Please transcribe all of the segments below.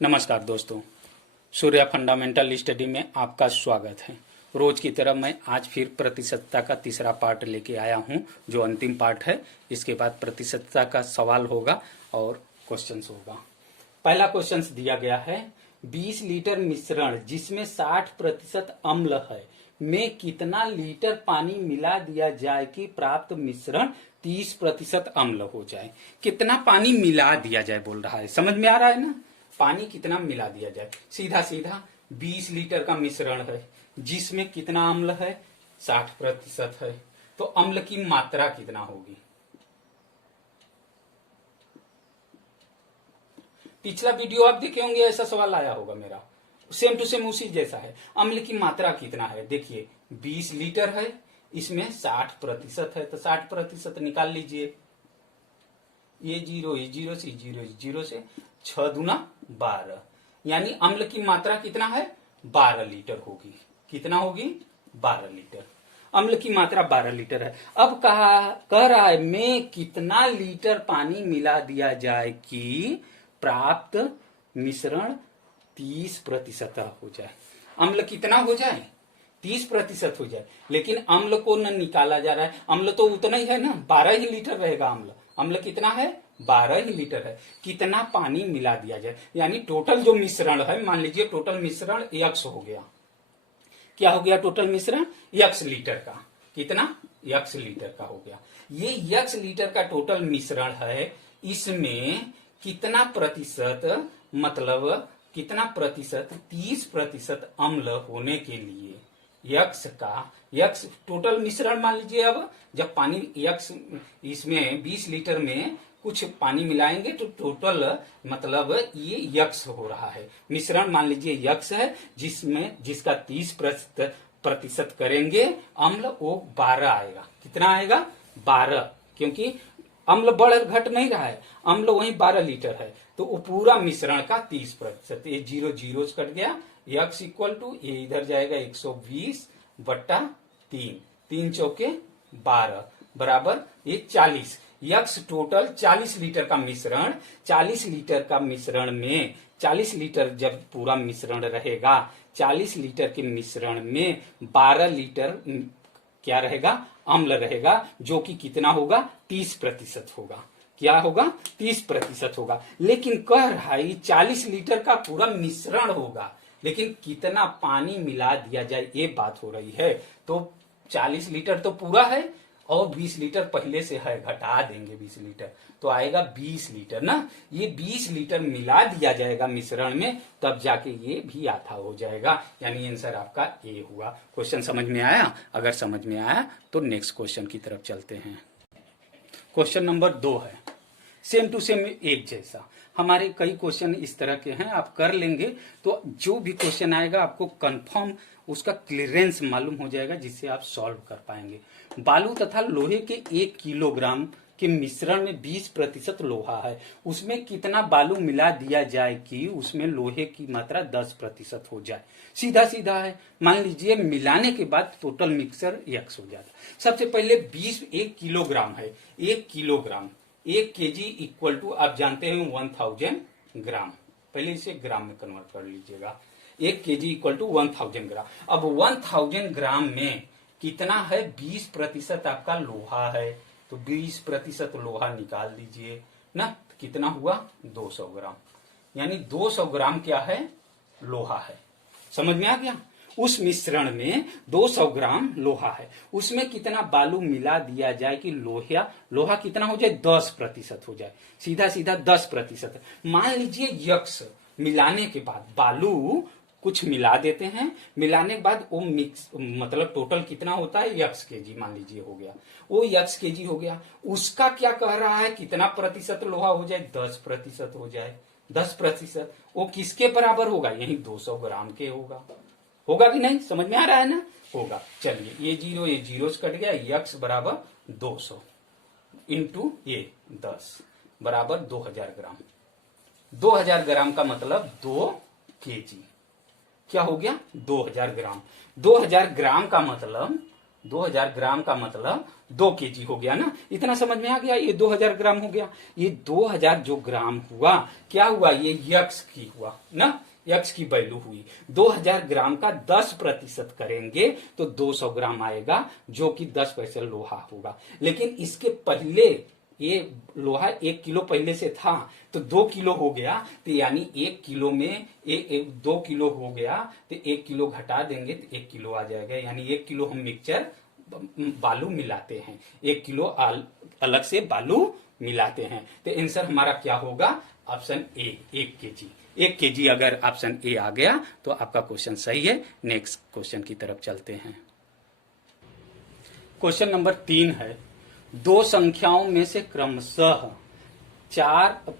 नमस्कार दोस्तों, Surya fundamental study में आपका स्वागत है। रोज की तरह मैं आज फिर प्रतिशतता का तीसरा पार्ट लेके आया हूं, जो अंतिम पार्ट है। इसके बाद प्रतिशतता का सवाल होगा और क्वेश्चंस होगा। पहला क्वेश्चंस दिया गया है, 20 लीटर मिश्रण जिसमें 60% अम्ल है में कितना लीटर पानी मिला दिया जाए कि प्राप्त मिश्रण 30% अम्ल हो जाए। कितना पानी मिला दिया जाए बोल रहा है, समझ में आ रहा है ना। पानी कितना मिला दिया जाए, सीधा सीधा 20 लीटर का मिश्रण है जिसमें कितना अम्ल है, 60% है, तो अम्ल की मात्रा कितना होगी। पिछला वीडियो आप देखे होंगे, ऐसा सवाल आया होगा मेरा, सेम टू सेम उसी जैसा है। अम्ल की मात्रा कितना है, देखिए 20 लीटर है, इसमें 60% है, तो 60% निकाल लीजिए। ये जीरो से जीरो जीरो से 6 दूना 12, यानी अम्ल की मात्रा कितना है, 12 लीटर होगी। कितना होगी, 12 लीटर। अम्ल की मात्रा 12 लीटर है। अब कह रहा है मैं कितना लीटर पानी मिला दिया जाए कि प्राप्त मिश्रण 30% हो जाए। अम्ल कितना हो जाए, 30% हो जाए, लेकिन अम्ल को न निकाला जा रहा है। अम्ल तो उतना ही है ना, 12 ही लीटर रहेगा अम्ल। अम्ल कितना है, 12 ही लीटर है। कितना पानी मिला दिया जाए, यानी टोटल जो मिश्रण है, मान लीजिए टोटल मिश्रण x हो गया। क्या हो गया टोटल मिश्रण, x लीटर का। कितना, x लीटर का हो गया। ये x लीटर का टोटल मिश्रण है, इसमें कितना प्रतिशत, मतलब कितना प्रतिशत, 30% अम्ल होने के लिए x टोटल मिश्रण मान लीजिए। अब जब पानी x इसमें 20 लीटर में कुछ पानी मिलाएंगे तो टोटल मतलब ये x हो रहा है। मिश्रण मान लीजिए x है, जिसका 30% करेंगे अम्ल, वो 12 आएगा। कितना आएगा, 12, क्योंकि अम्ल बढ़ घट नहीं रहा है, अम्ल वही 12 लीटर है, तो वो पूरा मिश्रण का 30%। ये जीरो जीरो कट गया, x इक्वल टू ये इधर जाएगा 120/3, 3 चौके 12 बराबर ये 40। x टोटल 40 लीटर का मिश्रण, 40 लीटर का मिश्रण में 40 लीटर जब पूरा मिश्रण रहेगा, 40 लीटर के मिश्रण में 12 लीटर क्या रहेगा, अम्ल रहेगा, जो कि कितना होगा, 30% होगा। क्या होगा, 30% होगा। लेकिन कह रहा है 40 लीटर का पूरा मिश्रण होगा, लेकिन कितना पानी मिला दिया जाए, ये बात हो रही है। तो 40 लीटर तो पूरा है और 20 लीटर पहले से है, घटा देंगे 20 लीटर तो आएगा 20 लीटर ना। ये 20 लीटर मिला दिया जाएगा मिश्रण में, तब जाके ये भी आधा हो जाएगा, यानी आंसर आपका ए हुआ। क्वेश्चन समझ में आया? अगर समझ में आया तो नेक्स्ट क्वेश्चन की तरफ चलते हैं। क्वेश्चन नंबर 2 है, सेम टू सेम एक जैसा। हमारे कई क्वेश्चन इस तरह के हैं, आप कर लेंगे तो जो भी क्वेश्चन आएगा आपको कंफर्म उसका क्लियरेंस मालूम हो जाएगा, जिससे आप सॉल्व कर पाएंगे। बालू तथा लोहे के 1 किलोग्राम के मिश्रण में 20% लोहा है, उसमें कितना बालू मिला दिया जाए कि उसमें लोहे की मात्रा 10% हो जाए। सीधा सीधा है, मान लीजिए मिलाने के बाद टोटल मिक्सर x हो जाता। सबसे पहले 1 किलोग्राम है, 1 किलोग्राम, 1 केजी इक्वल टू आप जानते हैं 1000 ग्राम। पहले इसे ग्राम में कन्वर्ट कर लीजिएगा। 1 केजी इक्वल टू 1000 ग्राम। अब 1000 ग्राम में कितना है, 20% आपका लोहा है, तो 20% लोहा निकाल दीजिए ना। कितना हुआ, 200 ग्राम, यानी 200 ग्राम क्या है, लोहा है। समझ में आ गया? उस मिश्रण में 200 ग्राम लोहा है, उसमें कितना बालू मिला दिया जाए कि लोहा कितना हो जाए, 10% हो जाए। सीधा सीधा 10%। मान लीजिए x मिलाने के बाद बालू कुछ मिला देते हैं, मिलाने के बाद वो मिक्स मतलब टोटल कितना होता है, x केजी मान लीजिए हो गया, वो x केजी हो गया। उसका क्या कह रहा है, कितना प्रतिशत लोहा हो जाए, 10% हो जाए। 10% वो किसके बराबर होगा, यही 200 ग्राम के होगा। होगा कि नहीं, समझ में आ रहा है ना? होगा। चलिए ये जीरो से कट गया, x बराबर 200 इंटू ये 10 बराबर 2000 ग्राम। 2000 ग्राम का मतलब 2 केजी। क्या हो गया, 2000 ग्राम। 2000 ग्राम का मतलब 2000 ग्राम का मतलब 2 केजी हो गया ना। इतना समझ में आ गया, ये 2000 ग्राम हो गया। ये 2000 जो ग्राम हुआ, क्या हुआ, ये यक्स की हुआ ना, यक्स की वैल्यू हुई। 2000 ग्राम का 10% करेंगे तो 200 ग्राम आएगा, जो कि 10% लोहा होगा। लेकिन इसके पहले ये लोहा 1 किलो पहले से था, तो 2 किलो हो गया, तो यानी 1 किलो में 2 किलो हो गया, तो 1 किलो घटा देंगे तो 1 किलो आ जाएगा। यानी 1 किलो हम मिक्सचर बालू मिलाते हैं, 1 किलो अलग से बालू मिलाते हैं। तो आंसर हमारा क्या होगा, ऑप्शन ए, 1 केजी। 1 केजी अगर ऑप्शन ए आ गया तो आपका क्वेश्चन सही है। नेक्स्ट क्वेश्चन की तरफ चलते हैं। क्वेश्चन नंबर 3 है, दो संख्याओं में से क्रमशः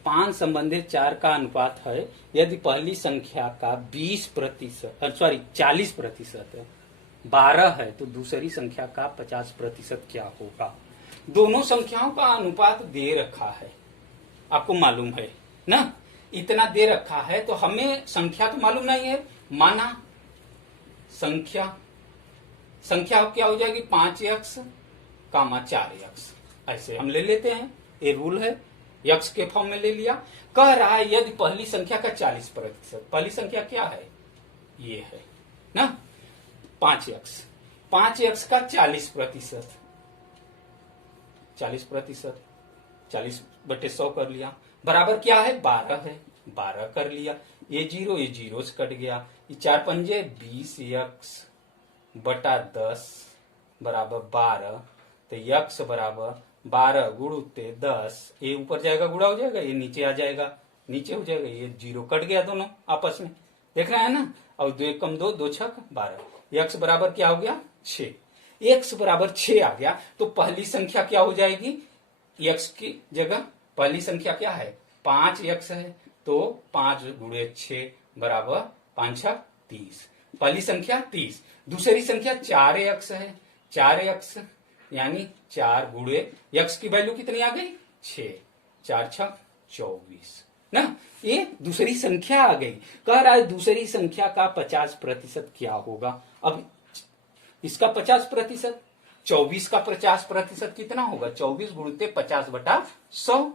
5 संबंधित 4 का अनुपात है। यदि पहली संख्या का 40% 12 है तो दूसरी संख्या का 50% क्या होगा। दोनों संख्याओं का अनुपात दे रखा है, आपको मालूम है ना, इतना दे रखा है, तो हमें संख्या तो मालूम नहीं है। माना संख्या क्या हो जाएगी, 5x, 4x, ऐसे हम ले लेते हैं, ये रूल है, यक्स के फॉर्म में ले लिया। कह रहा है यदि पहली संख्या का 40%, पहली संख्या क्या है, ये है ना, 5x का 40%, 40/100 कर लिया, बराबर क्या है, 12 है, 12 कर लिया। ये जीरो से कट गया, ये 4 पंजे 20x/10 बराबर 12, तो यक्स बराबर 12 गुणुते 10, ये ऊपर जाएगा गुणा हो जाएगा, ये नीचे आ जाएगा, नीचे हो जाएगा, ये 0 कट गया दोनों आपस में, देख रहे हैं ना। और 2 1 2, 2 6 12, यक्स बराबर क्या हो गया, 6। एक्स बराबर 6 आ गया, तो पहली संख्या क्या हो जाएगी, यक्स की जगह पहली संख्या क्या है, 5x है, तो 5 गुणे 6 बराबर 5 6 30, पहली संख्या 30। दूसरी संख्या 4x है, 4x यानी 4 गुणे x की वैल्यू कितनी आ गई, 6, 4 6 24 ना, ये दूसरी संख्या आ गई। कह रहा है दूसरी संख्या का 50% क्या होगा। अब इसका 50%, 24 का 50% कितना होगा, 24 गुणित 50/100,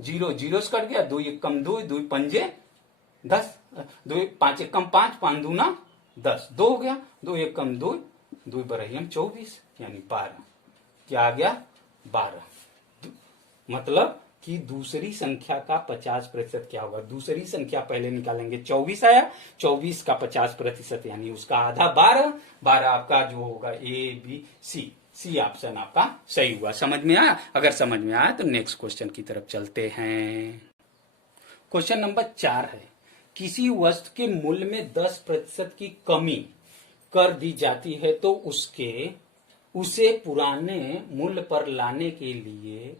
0 से कट गया, 2 1 2, 2 पंजे 10, 2 5 1 5, 5 दूना 10, 2 हो गया, 2 1 2, 2 बरहियम 24, यानी 12, क्या आ गया, 12। मतलब कि दूसरी संख्या का 50% क्या होगा, दूसरी संख्या पहले निकालेंगे, 24 आया, 24 का 50% यानी उसका आधा 12, 12 आपका जो होगा ए बी सी ऑप्शन आपका सही हुआ। समझ में आया, अगर समझ में आया तो नेक्स्ट क्वेश्चन की तरफ चलते हैं। क्वेश्चन नंबर 4 है, किसी वस्तु के मूल्य में 10% की कमी कर दी जाती है तो उसे पुराने मूल्य पर लाने के लिए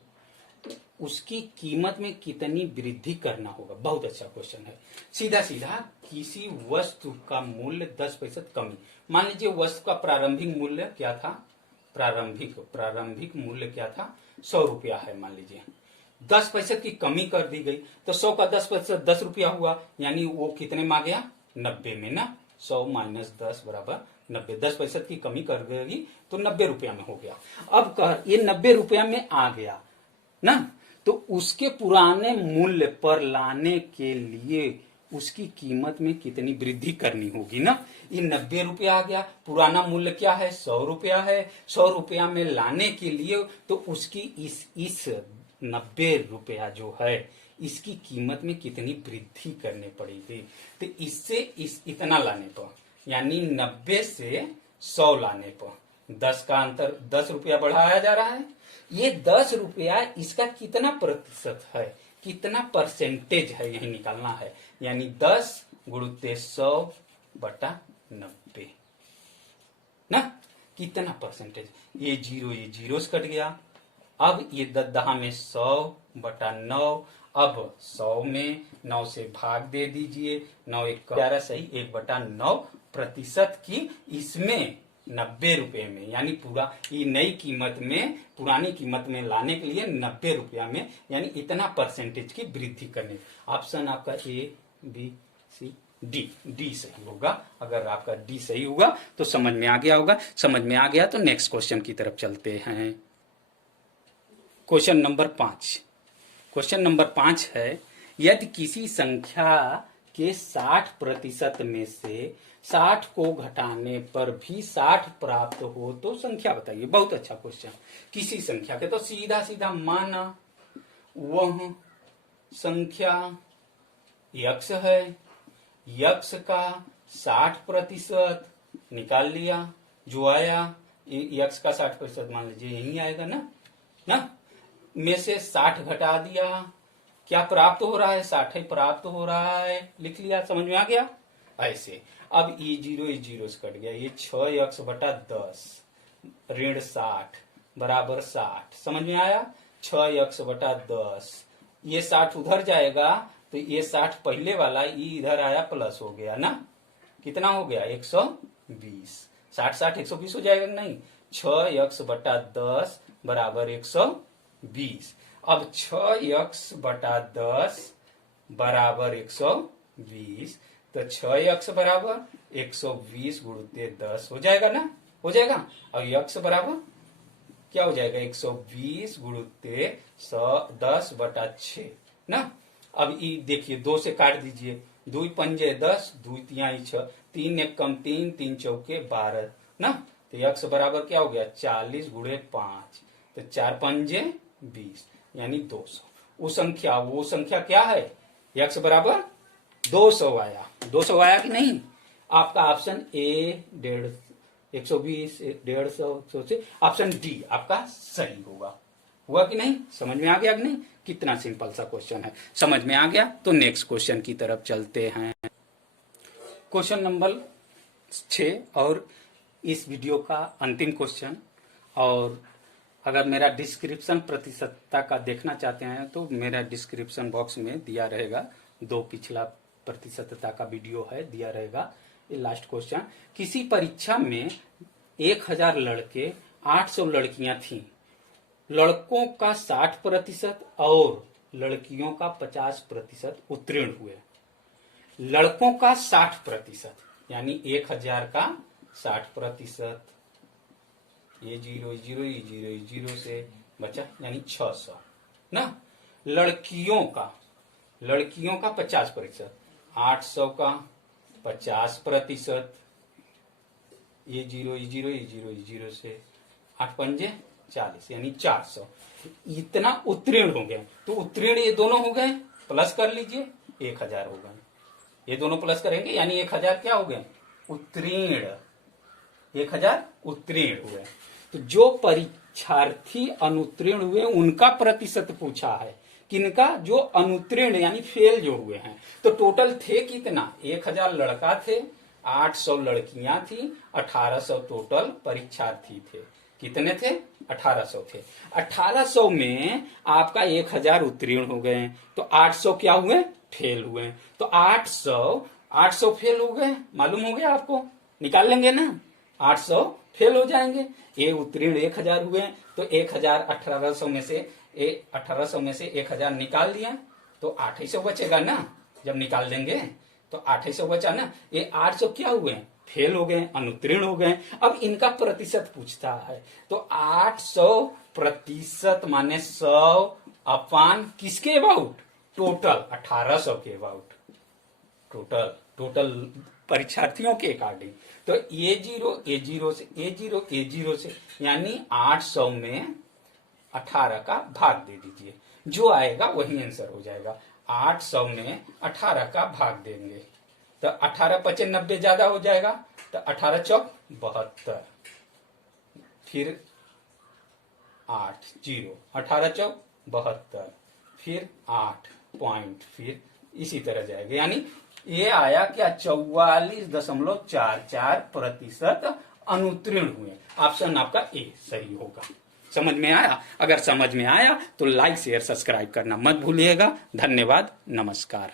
उसकी कीमत में कितनी वृद्धि करना होगा। बहुत अच्छा क्वेश्चन है। सीधा सीधा किसी वस्तु का मूल्य 10% कमी, मान लीजिए वस्तु का प्रारंभिक मूल्य क्या था, प्रारंभिक मूल्य क्या था, 100 रुपया है, मान लीजिए 10% की कमी कर दी गई, तो 100 का 10% 10 रुपया हुआ, यानी वो कितने में आ गया, 90 में ना, 100 माइनस 10 बराबर 90, 10% की कमी कर देगी तो 90 रुपया में हो गया। अब ये 90 रुपया में आ गया ना, तो उसके पुराने मूल्य पर लाने के लिए उसकी कीमत में कितनी वृद्धि करनी होगी ना। ये 90 रुपया आ गया, पुराना मूल्य क्या है, 100 रुपया है, 100 रुपया में लाने के लिए तो उसकी इस 90 रुपया जो है इसकी कीमत में कितनी वृद्धि करनी पड़ेगी। तो इससे इतना लाने पर, यानी 90 से 100 लाने पर 10 का अंतर, 10 रुपया बढ़ाया जा रहा है। ये 10 रुपया इसका कितना प्रतिशत है, कितना परसेंटेज है, यही निकालना है, यानी 10 गुणित 100/90 ना, कितना परसेंटेज। ये जीरो से कट गया, अब ये 10 में 100/9, अब 100 में 9 से भाग दे दीजिए, 9 1 11 सही, 1/9% की इसमें 90 रुपए में, यानी पूरा ये नई कीमत में पुरानी कीमत में लाने के लिए 90 रुपया में, यानी इतना परसेंटेज की वृद्धि करने। ऑप्शन आपका A B C D, D सही होगा। अगर आपका डी सही हुआ तो समझ में आ गया होगा। समझ में आ गया तो नेक्स्ट क्वेश्चन की तरफ चलते हैं। Question number 5। क्वेश्चन नंबर 5 है, यदि किसी संख्या के 60% में से 60 को घटाने पर भी 60 प्राप्त हो तो संख्या बताइए। बहुत अच्छा क्वेश्चन। किसी संख्या के तो सीधा सीधा माना वह संख्या यक्स है, यक्स का 60% निकाल लिया, जो आया यक्स का 60% मान लीजिए यही आएगा ना में से 60 घटा दिया, क्या प्राप्त हो रहा है? 60 ही प्राप्त हो रहा है, लिख लिया। समझ में आ गया? ऐसे अब E0 से कट गया, ये 6x बटा 10 ऋण 60 बराबर 60। समझ में आया? 6x बटा 10, ये 60 उधर जाएगा तो ये 60 पहले वाला इधर आया प्लस हो गया ना, कितना हो गया? 120। 60 120 हो जाएगा नहीं? 6x बटा 10 बराबर 120। अब 6x बटा 10 बराबर 120, तो 6x बराबर 120 गुणित 10 हो जाएगा ना? हो जाएगा। और x बराबर क्या हो जाएगा? 120 गुणित 10 बटा 6 ना। अब ये देखिए 2 से काट दीजिए, 2 पंजे 10, 2 तिहाई 6, 3 एक कम 3, 3 चौके 12 ना। तो x बराबर क्या हो गया? 40 गुणे 5, तो 4 पंजे 20 यानी 200। वो संख्या क्या है? x बराबर 200 आया। 200 आया कि नहीं? आपका ऑप्शन ए 120, 150, 100 ऑप्शन डी आपका सही होगा। हुआ कि नहीं? समझ में आ गया कि नहीं? कितना सिंपल सा क्वेश्चन है। समझ में आ गया तो नेक्स्ट क्वेश्चन की तरफ चलते हैं। क्वेश्चन नंबर 6 और इस वीडियो का अंतिम क्वेश्चन। और अगर मेरा डिस्क्रिप्शन प्रतिशतता का देखना चाहते हैं तो मेरा डिस्क्रिप्शन बॉक्स में दिया रहेगा, 2 पिछला प्रतिशतता का वीडियो है दिया रहेगा। ये लास्ट क्वेश्चन, किसी परीक्षा में 1000 लड़के 800 लड़कियां थीं, लड़कों का 60% और लड़कियों का 50% उत्तीर्ण हुए। लड़कों का 60% यानी 1000 का 60%, ये 0 से बचा यानी 600 ना। लड़कियों का 50%, 800 का 50%, ये 0 से 8 पंजे 40 यानी 400। इतना उत्तीर्ण हो गया। तो उत्तीर्ण ये दोनों हो गए, प्लस कर लीजिए 1000 हो गए। ये दोनों प्लस करेंगे यानी 1000 क्या हो गए? उत्तीर्ण। 1000 उत्तीर्ण हुए। तो जो परीक्षार्थी अनुत्तीर्ण हुए उनका प्रतिशत पूछा है। किनका? जो अनुत्तीर्ण यानी फेल जो हुए हैं। तो टोटल थे कितना? 1000 लड़का थे, 800 लड़कियां थी, 1800 टोटल परीक्षार्थी थे। कितने थे? 1800 थे। 1800 में आपका 1000 उत्तीर्ण हो गए, तो 800 क्या हुए? फेल हुए। तो 800 फेल हो गए, मालूम हो गया आपको? निकाल लेंगे ना, 800 फेल हो जाएंगे। ये उत्तीर्ण 1000 हुए, तो 1000 1800 में से 1000 निकाल दिया तो 800 बचेगा ना। जब निकाल देंगे तो 800 बचा ना। ये 800 क्या हुए? फेल हो गए, अनुत्तीर्ण हो गए। अब इनका प्रतिशत पूछता है, तो 800% माने 100 अपान किसके अबाउट? टोटल 1800 के अबाउट, टोटल परीक्षार्थियों के अकॉर्डिंग। तो A0 से यानी 800 में 18 का भाग दे दीजिए, जो आएगा वही आंसर हो जाएगा। 800 में 18 का भाग देंगे तो 18 पचे 90 ज्यादा हो जाएगा, तो 18 चौक 72, फिर 8 0, 18 चौक 72, फिर 8 पॉइंट, फिर इसी तरह जाएगा। यानी ये आया क्या? 44.44% अनुत्तीर्ण हुए। ऑप्शन आपका ए सही होगा। समझ में आया? अगर समझ में आया तो लाइक शेयर सब्सक्राइब करना मत भूलिएगा। धन्यवाद, नमस्कार।